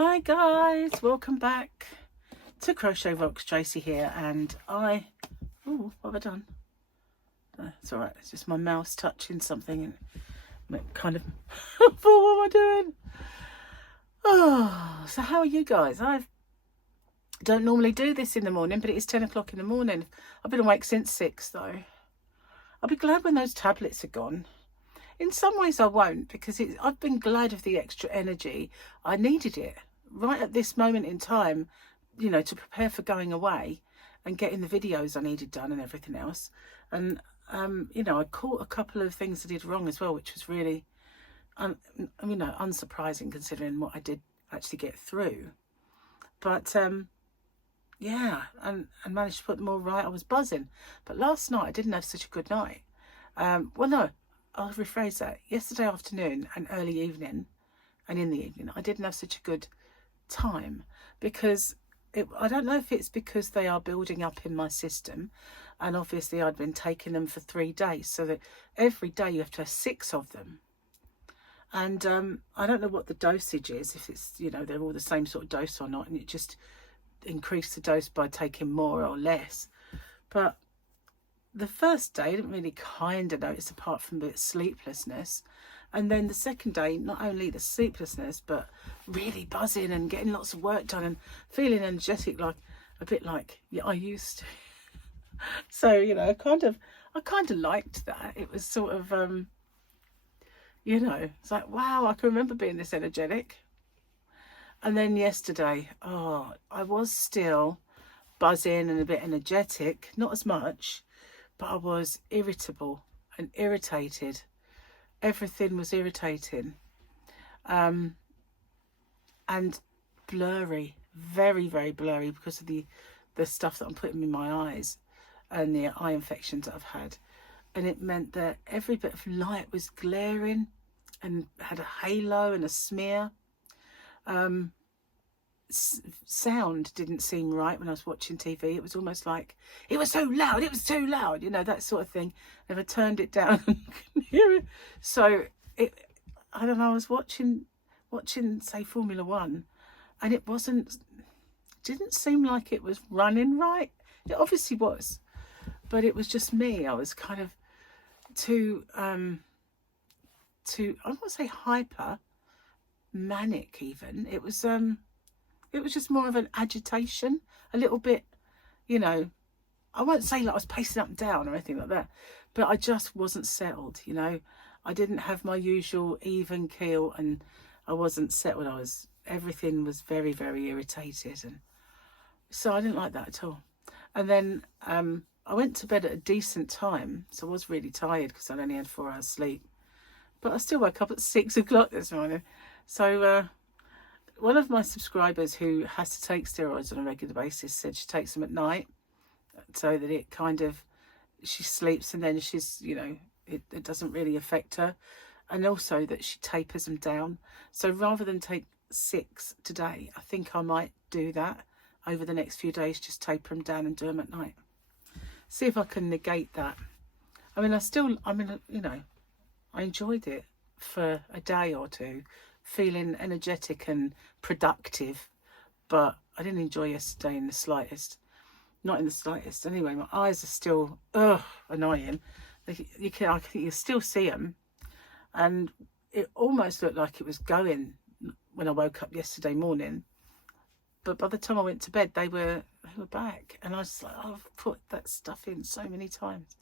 Hi guys, welcome back to Crochet Rocks. Tracy here, and what have I done? It's alright, it's just my mouse touching something and it kind of what am I doing? Oh, so how are you guys? I don't normally do this in the morning, but it is 10 o'clock in the morning. I've been awake since 6 though. I'll be glad when those tablets are gone. In some ways I won't, because I've been glad of the extra energy. I needed it right at this moment in time, you know, to prepare for going away and getting the videos I needed done and everything else. And, you know, I caught a couple of things I did wrong as well, which was really, unsurprising considering what I did actually get through. But, yeah, and managed to put them all right. I was buzzing. But last night I didn't have such a good night. Well, no. I'll rephrase that. Yesterday afternoon and early evening and in the evening, I didn't have such a good time because I don't know if it's because they are building up in my system, and obviously I'd been taking them for 3 days, so that every day you have to have 6 of them. And I don't know what the dosage is, if it's, you know, they're all the same sort of dose or not, and it just increased the dose by taking more or less. But the first day I didn't really kind of notice, apart from the sleeplessness. And then the second day, not only the sleeplessness, but really buzzing and getting lots of work done and feeling energetic, like a bit like I used to. So, you know, I kind of liked that. It was sort of, you know, it's like, wow, I can remember being this energetic. And then yesterday, I was still buzzing and a bit energetic, not as much, but I was irritable and irritated. Everything was irritating. And blurry, very, very blurry, because of the stuff that I'm putting in my eyes and the eye infections that I've had. And it meant that every bit of light was glaring and had a halo and a smear. Sound didn't seem right when I was watching TV. It was almost like it was so loud, you know, that sort of thing. If I turned it down and could hear it. So I don't know, I was watching say Formula One, and it didn't seem like it was running right. It obviously was, but it was just me. I was kind of too I won't say hyper, manic even. It was just more of an agitation, a little bit, you know, I won't say like I was pacing up and down or anything like that, but I just wasn't settled, you know. I didn't have my usual even keel, and I wasn't settled. Everything was very, very irritated, and so I didn't like that at all. And then I went to bed at a decent time, so I was really tired because I'd only had 4 hours sleep, but I still woke up at 6 o'clock this morning. So one of my subscribers who has to take steroids on a regular basis said she takes them at night, so that it kind of, she sleeps and then she's, you know, it doesn't really affect her, and also that she tapers them down. So rather than take 6 today, I think I might do that over the next few days, just taper them down and do them at night. See if I can negate that. I mean, you know, I enjoyed it for a day or two, feeling energetic and productive, but I didn't enjoy yesterday in the slightest. Not in the slightest. Anyway, my eyes are still annoying. I think you still see them, and it almost looked like it was going when I woke up yesterday morning, but by the time I went to bed they were back, and I was like, I've put that stuff in so many times.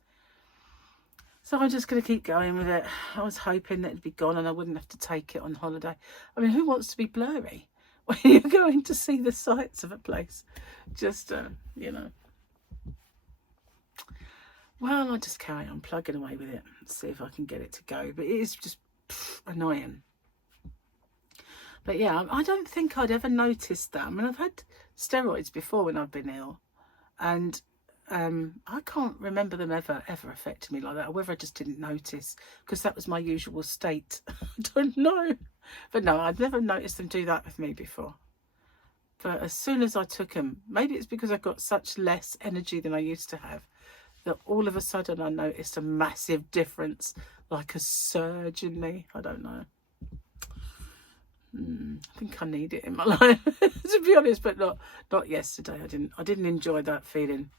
So I'm just going to keep going with it. I was hoping that it'd be gone and I wouldn't have to take it on holiday. I mean, who wants to be blurry when you're going to see the sights of a place? Just, you know. Well, I'll just carry on plugging away with it and see if I can get it to go. But it is just annoying. But yeah, I don't think I'd ever noticed that. I mean, I've had steroids before when I've been ill, and I can't remember them ever affecting me like that, or whether I just didn't notice because that was my usual state. I don't know, but no, I'd never noticed them do that with me before. But as soon as I took them, maybe it's because I've got such less energy than I used to have, that all of a sudden I noticed a massive difference, like a surge in me. I don't know. I think I need it in my life, to be honest, but not yesterday. I didn't enjoy that feeling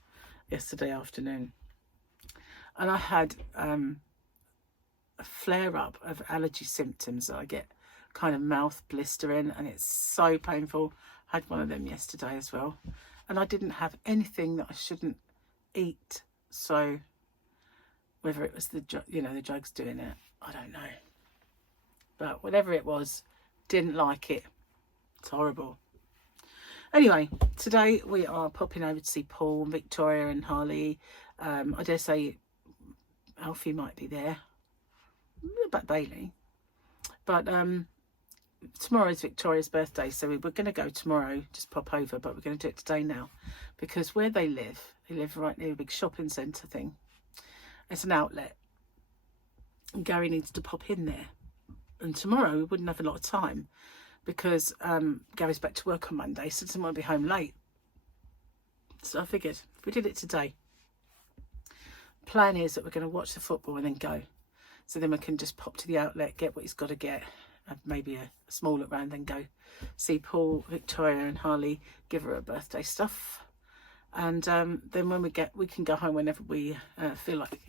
yesterday afternoon. And I had a flare-up of allergy symptoms. I get kind of mouth blistering and it's so painful. I had one of them yesterday as well. And I didn't have anything that I shouldn't eat. So whether it was the drugs doing it, I don't know. But whatever it was, didn't like it. It's horrible. Anyway, today we are popping over to see Paul and Victoria and Harley. I dare say Alfie might be there. About Bailey. But tomorrow is Victoria's birthday, so we're going to go tomorrow, just pop over, but we're going to do it today now. Because where they live right near a big shopping centre thing. It's an outlet. And Gary needs to pop in there. And tomorrow we wouldn't have a lot of time because Gary's back to work on Monday, so doesn't want to be home late. So I figured if we did it today, plan is that we're going to watch the football and then go. So then we can just pop to the outlet, get what he's got to get, have maybe a small look round, then go see Paul, Victoria and Harley, give her birthday stuff. And then when we can go home whenever we feel like,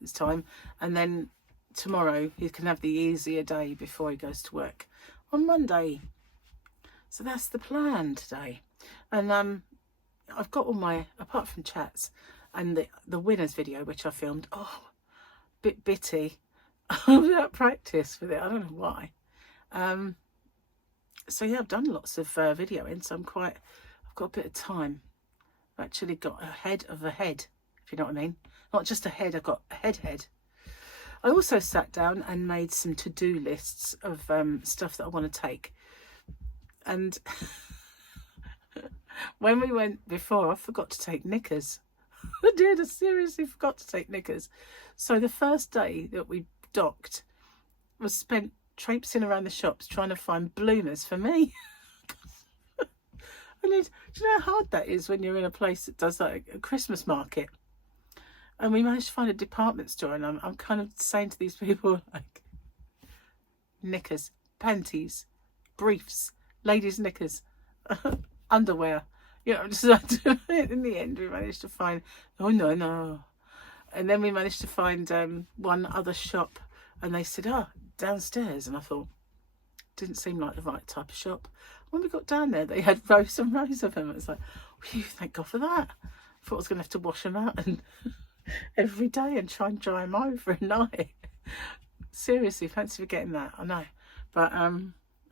it's time. And then tomorrow he can have the easier day before he goes to work on Monday. So that's the plan today. And I've got all my, apart from chats and the winners video which I filmed, bit bitty without practice with it. I don't know why. So yeah, I've done lots of videoing, so I've got a bit of time. I've actually got a head of a head, if you know what I mean. Not just a head, I've got a head. I also sat down and made some to-do lists of stuff that I want to take. And when we went before, I forgot to take knickers. I seriously forgot to take knickers. So the first day that we docked was spent traipsing around the shops trying to find bloomers for me. Do you know how hard that is when you're in a place that does like a Christmas market? And we managed to find a department store, and I'm kind of saying to these people, like, knickers, panties, briefs, ladies' knickers, underwear. Just in the end, we managed to find, no. And then we managed to find one other shop, and they said, downstairs. And I thought, didn't seem like the right type of shop. When we got down there, they had rows and rows of them. It was like, whew, thank God for that. I thought I was going to have to wash them out and every day and try and dry them over at night. Seriously, fancy forgetting that. I know. But I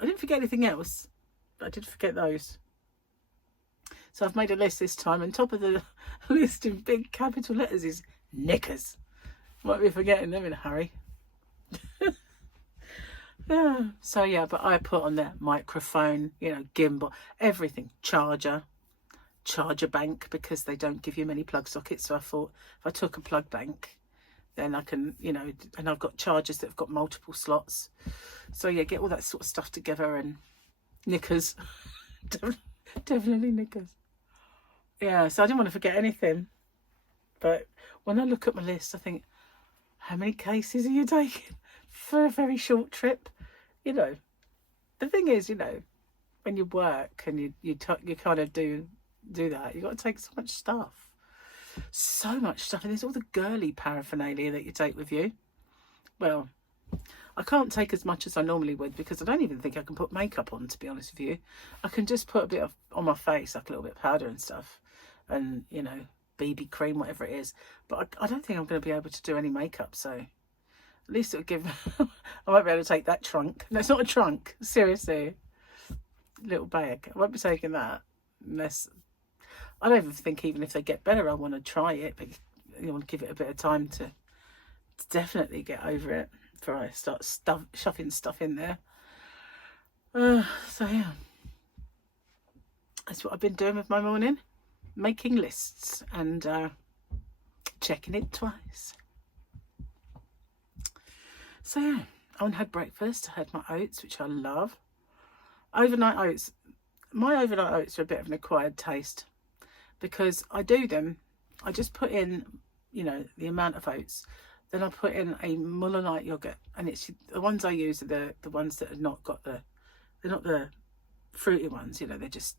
didn't forget anything else. But I did forget those. So I've made a list this time. And top of the list in big capital letters is knickers. Might be forgetting them in a hurry. So yeah, but I put on there microphone, gimbal, everything, charger bank, because they don't give you many plug sockets. So I thought if I took a plug bank, then I can, and I've got chargers that have got multiple slots. So yeah, get all that sort of stuff together. And knickers, definitely knickers. Yeah, so I didn't want to forget anything. But when I look at my list, I think, how many cases are you taking for a very short trip? The thing is, when you work and you kind of do that, you've got to take so much stuff, and there's all the girly paraphernalia that you take with you. Well, I can't take as much as I normally would because I don't even think I can put makeup on, to be honest with you. I can just put a bit on my face, like a little bit of powder and stuff, and BB cream, whatever it is, but I don't think I'm going to be able to do any makeup. So at least it'll give I won't be able to take that trunk. No, it's not a trunk, seriously. Little bag. I won't be taking that unless, I don't even think, even if they get better, I want to try it, but you want to give it a bit of time to definitely get over it before I start shoving stuff in there. So yeah, that's what I've been doing with my morning, making lists and checking it twice. So yeah, I went and had breakfast. I had my oats, which I love. Overnight oats. My overnight oats are a bit of an acquired taste because I do them. I just put in, the amount of oats. Then I put in a Muller light yogurt, and it's the ones I use are the ones that have not got the They're not the fruity ones, you know, they're just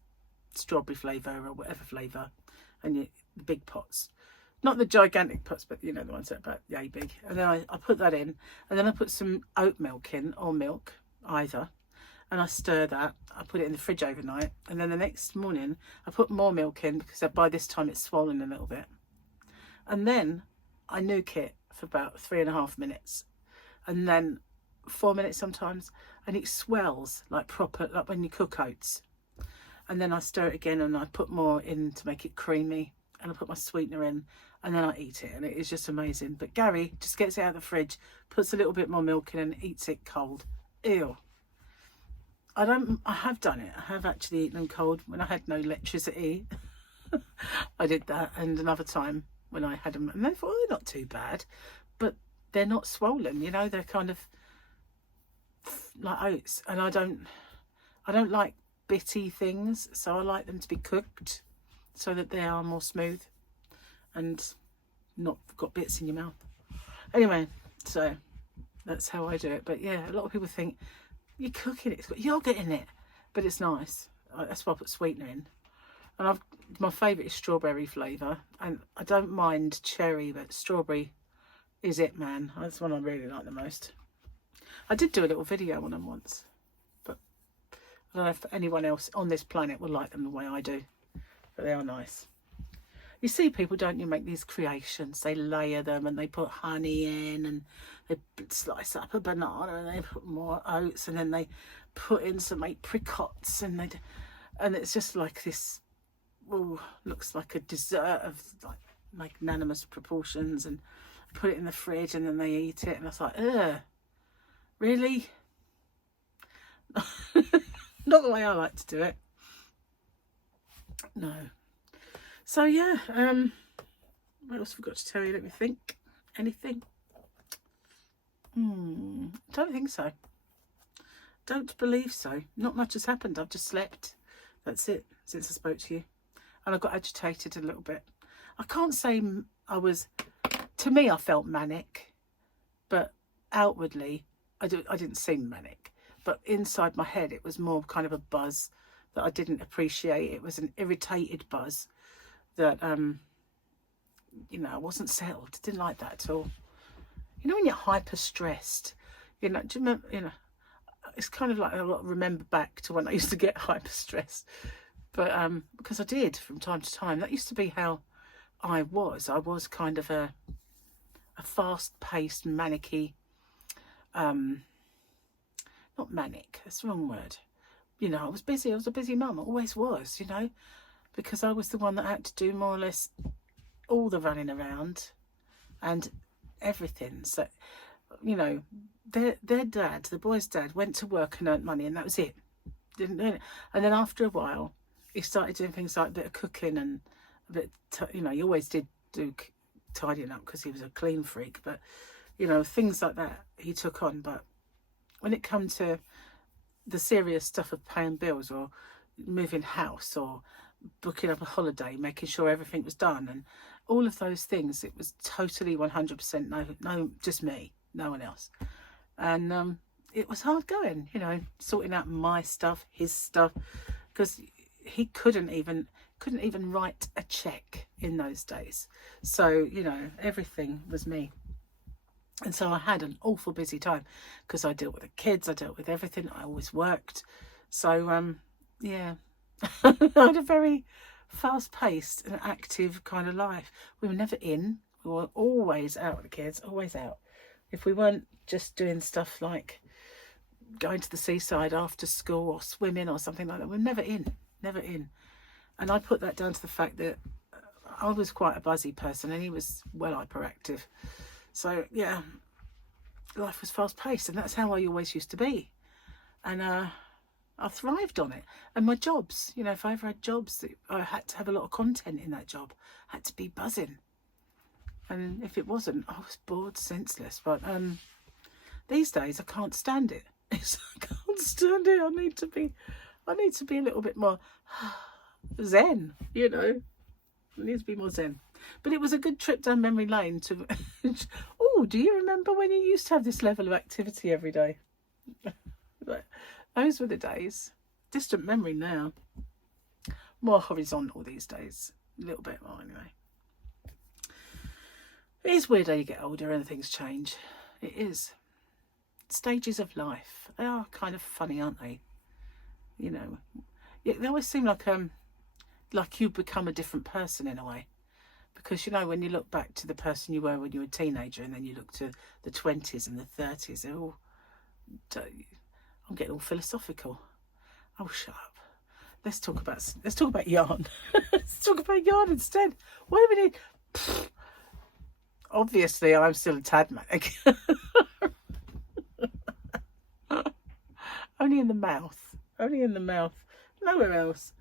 strawberry flavour or whatever flavour. And the big pots. Not the gigantic pots, but you know, the ones that are about yay big. And then I put that in, and then I put some oat milk in, or milk, either. And I stir that. I put it in the fridge overnight. And then the next morning, I put more milk in, because by this time it's swollen a little bit. And then I nuke it for about 3.5 minutes. And then 4 minutes sometimes. And it swells like proper, like when you cook oats. And then I stir it again, and I put more in to make it creamy. And I put my sweetener in, and then I eat it. And it is just amazing. But Gary just gets it out of the fridge, puts a little bit more milk in, and eats it cold. Ew. I have done it. I have actually eaten them cold when I had no electricity. I did that. And another time when I had them, and they thought, oh, they're not too bad, but they're not swollen, you know, they're kind of like oats. And I don't like bitty things, so I like them to be cooked so that they are more smooth and not got bits in your mouth. Anyway, so that's how I do it. But yeah, a lot of people think, you're cooking it, it's got yogurt in it, but it's nice. That's why I put sweetener in. And my favourite is strawberry flavour, and I don't mind cherry, but strawberry is it, man. That's one I really like the most. I did do a little video on them once, but I don't know if anyone else on this planet will like them the way I do, but they are nice. You see people, don't you, make these creations. They layer them, and they put honey in, and they slice up a banana, and they put more oats, and then they put in some apricots, and it's just like this. Oh, looks like a dessert of like magnanimous proportions, and put it in the fridge, and then they eat it, and I was like, ugh, really? Not the way I like to do it. No. So yeah, what else have we got to tell you? Let me think. Anything? Don't think so. Don't believe so. Not much has happened. I've just slept. That's it, since I spoke to you. And I got agitated a little bit. I can't say to me I felt manic, but outwardly I didn't seem manic. But inside my head it was more kind of a buzz that I didn't appreciate. It was an irritated buzz that, you know, I wasn't settled. Didn't like that at all. You know, when you're hyper stressed, you know, do you remember, you know, it's kind of like I remember back to when I used to get hyper stressed. But because I did from time to time. That used to be how I was. I was kind of a fast-paced, manic-y, not manic, that's the wrong word. You know, I was busy. I was a busy mum. I always was, you know, because I was the one that had to do more or less all the running around and everything. So, you know, their dad, the boy's dad, went to work and earned money, and that was it. Didn't do it. And then after a while, he started doing things like a bit of cooking and a bit, you know, he always did do tidying up because he was a clean freak. But, you know, things like that he took on. But when it comes to the serious stuff of paying bills or moving house or booking up a holiday, making sure everything was done and all of those things, it was totally 100% no, just me, no one else. And it was hard going, you know, sorting out my stuff, his stuff, because he couldn't even write a check in those days. So, you know, everything was me. And so I had an awful busy time because I dealt with the kids, I dealt with everything, I always worked. So, yeah, I had a very fast-paced and active kind of life. We were never in, we were always out with the kids, always out. If we weren't just doing stuff like going to the seaside after school or swimming or something like that, we were never in. And I put that down to the fact that I was quite a buzzy person and he was well hyperactive. So yeah, life was fast paced, and that's how I always used to be. And I thrived on it. And my jobs, you know, if I ever had jobs, I had to have a lot of content in that job. I had to be buzzing. And if it wasn't, I was bored senseless. But these days I can't stand it. I can't stand it. I need to be a little bit more zen, you know. I need to be more zen. But it was a good trip down memory lane to oh, do you remember when you used to have this level of activity every day? Those were the days. Distant memory now. More horizontal these days. A little bit more anyway. It is weird how you get older and things change. It is. Stages of life. They are kind of funny, aren't they? You know, they always seem like you become a different person in a way. Because, you know, when you look back to the person you were when you were a teenager, and then you look to the 20s and the 30s, they're all... I'm getting all philosophical. Oh, shut up. Let's talk about yarn. Let's talk about yarn instead. Wait a minute. Obviously, I'm still a tad manic. Only in the mouth. Only in the mouth. Nowhere else.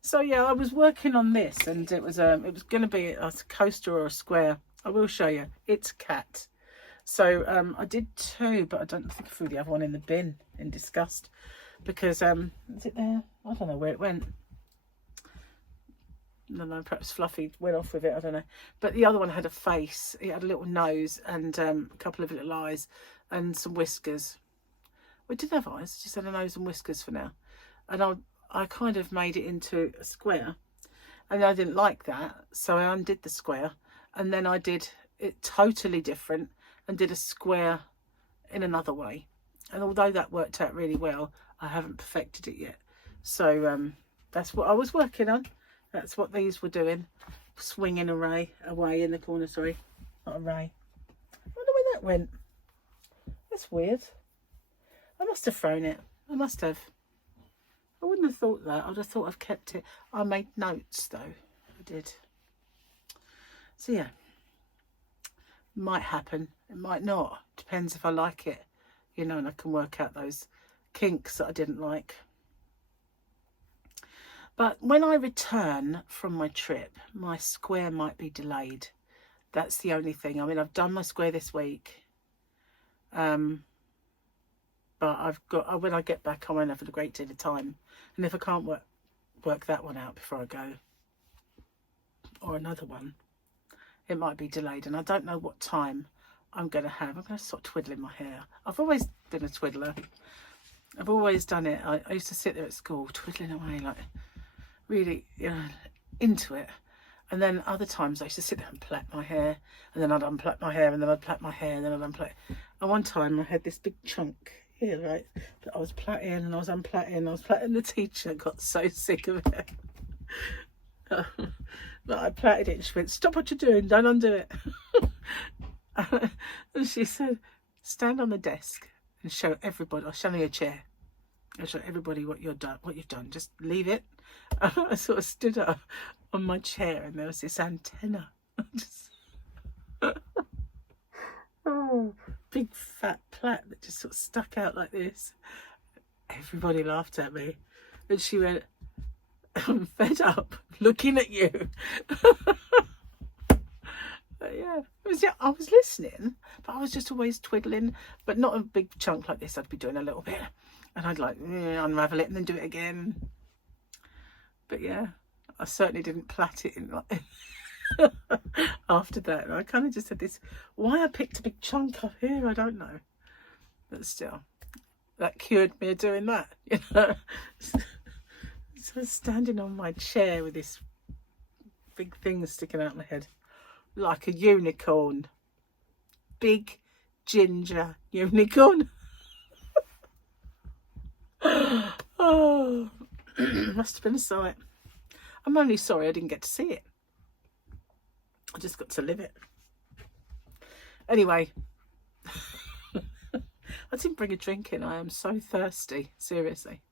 So yeah, I was working on this, and it was going to be a coaster or a square. I will show you. It's a cat. So I did two, but I don't think I threw the other one in the bin in disgust, because is it there? I don't know where it went. I don't know, perhaps Fluffy went off with it, I don't know. But the other one had a face. It had a little nose and a couple of little eyes and some whiskers. Well, it didn't have eyes, it just had a nose and whiskers for now. And I kind of made it into a square, and I didn't like that, so I undid the square, and then I did it totally different and did a square in another way. And although that worked out really well, I haven't perfected it yet. So that's what I was working on. That's what these were doing. Swinging away in the corner, sorry. Not array. I wonder where that went. That's weird. I must have thrown it. I must have. I wouldn't have thought that. I'd have thought I've kept it. I made notes though. I did. So yeah. Might happen. It might not. Depends if I like it. You know, and I can work out those kinks that I didn't like. But when I return from my trip, my square might be delayed. That's the only thing. I mean, I've done my square this week. But I've got, when I get back, I won't have a great deal of time. And if I can't work that one out before I go, or another one, it might be delayed. And I don't know what time I'm going to have. I'm going to start twiddling my hair. I've always been a twiddler. I've always done it. I used to sit there at school twiddling away, like really, you know, into it. And then other times I used to sit there and plait my hair, and then I'd unplait my hair, and then I'd plait my hair, and then I'd unplait. And one time I had this big chunk here, right, that I was plaiting and I was unplaiting. I was plaiting. The teacher got so sick of it. But I plaited it, and she went, "Stop what you're doing, don't undo it." And she said, "Stand on the desk and show everybody, or show me a chair. I'll show everybody what you've done. Just leave it." I sort of stood up on my chair, and there was this antenna. Oh, big fat plait that just sort of stuck out like this. Everybody laughed at me, and she went, "I'm fed up looking at you." But yeah, I was listening, but I was just always twiddling, but not a big chunk like this. I'd be doing a little bit, and I'd like unravel it and then do it again. But yeah, I certainly didn't plait it in like after that. And I kind of just had this, why I picked a big chunk up here, I don't know. But still, that cured me of doing that, you know. So I was standing on my chair with this big thing sticking out my head, like a unicorn. Big ginger unicorn. Oh, must have been a sight. I'm only sorry I didn't get to see it. I just got to live it. Anyway, I didn't bring a drink in. I am so thirsty. Seriously.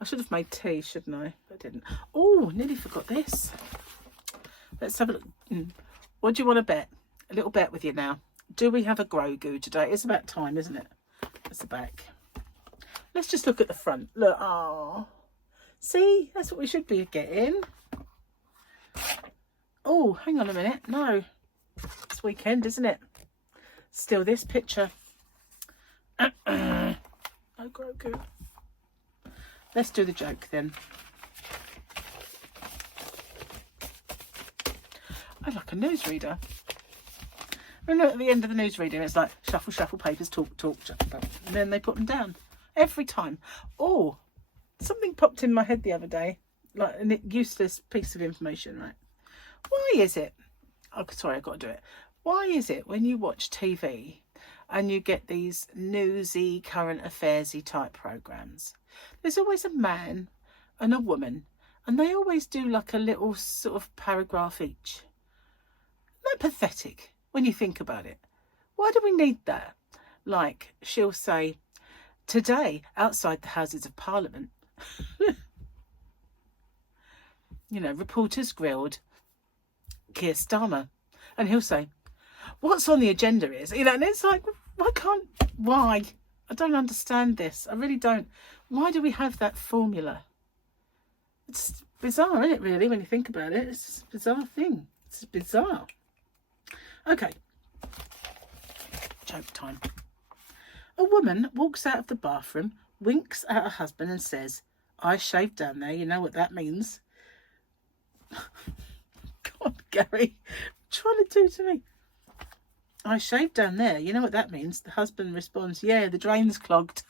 I should have made tea, shouldn't I? But I didn't. Oh, nearly forgot this. Let's have a look. What do you want to bet? A little bet with you now. Do we have a Grogu today? It's about time, isn't it? That's the back. Let's just look at the front. Look, oh, see, that's what we should be getting. Oh, hang on a minute. No, it's weekend, isn't it? Still this picture. No Grogu. Let's do the joke then. I like a newsreader. Remember at the end of the newsreader, it's like shuffle, shuffle, papers, talk, talk, shuffle, and then they put them down. Every time. Oh, something popped in my head the other day, like a useless piece of information, right? Why is it, oh sorry, I've got to do it. Why is it when you watch TV and you get these newsy, current affairsy type programs, there's always a man and a woman, and they always do like a little sort of paragraph each? Isn't that pathetic when you think about it? Why do we need that? Like, she'll say, today outside the Houses of Parliament, you know, reporters grilled Keir Starmer, and he'll say, what's on the agenda is, you know, and it's like, why? I don't understand this. I really don't. Why do we have that formula? It's bizarre, isn't it, really, when you think about it? It's just a bizarre thing. It's bizarre. Okay. Joke time. A woman walks out of the bathroom, winks at her husband and says, I shaved down there, you know what that means. God, Gary, what are you trying to do to me? I shaved down there, you know what that means. The husband responds, yeah, the drain's clogged.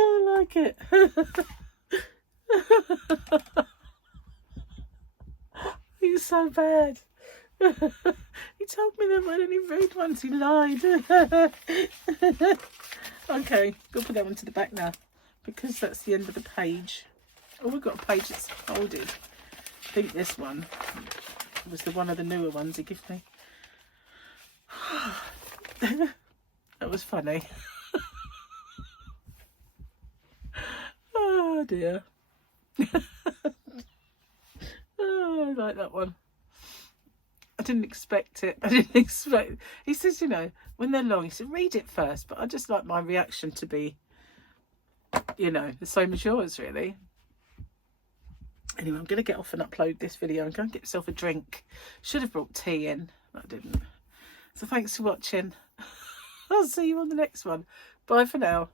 I like it. He's so bad. He told me there weren't any rude ones. He lied. Okay, go put that one to the back now, because that's the end of the page. Oh, we've got a page that's folded. I think this one was one of the newer ones he gave me. That was funny. Oh dear. Oh, I like that one. I didn't expect it. He says, you know, when they're long, he said, read it first. But I just like my reaction to be, you know, the same as yours, really. Anyway, I'm going to get off and upload this video and go and get myself a drink. Should have brought tea in, but I didn't. So thanks for watching. I'll see you on the next one. Bye for now.